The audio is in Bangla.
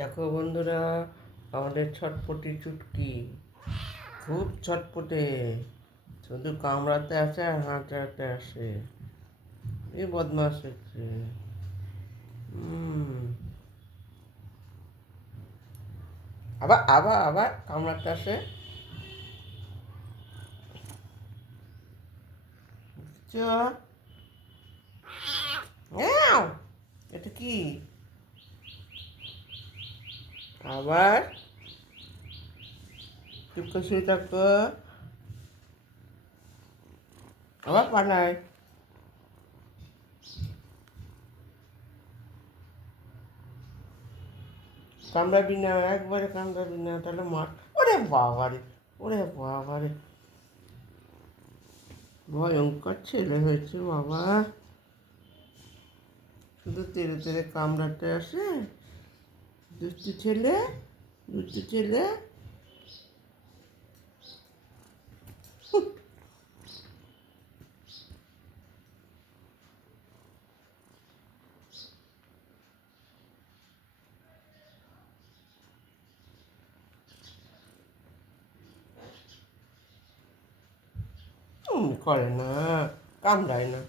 দেখো বন্ধুরা, আমাদের ছটপটি চুটকি খুব ছটপটে, শুধু কামড়াতে আসে আর হাঁটাতে আসে। এই বদমাস হচ্ছে। আবার আবার আবার কামড়াতে আসে। এটা কি? আবার চুপ করে শুয়ে থাকতো, আবার পানায়। কামড়াবি না, একবারে কামড়াবি না, তাহলে মার। ওরে বাবারে, ওরে বাবারে, ভয়ঙ্কর ছেলে হয়েছে বাবা। শুধু তেড়ে তেড়ে কামড়াতে আসে। দুষ্টু ছেলে, দুষ্টু ছেলে। করে না, কামড়ায় না।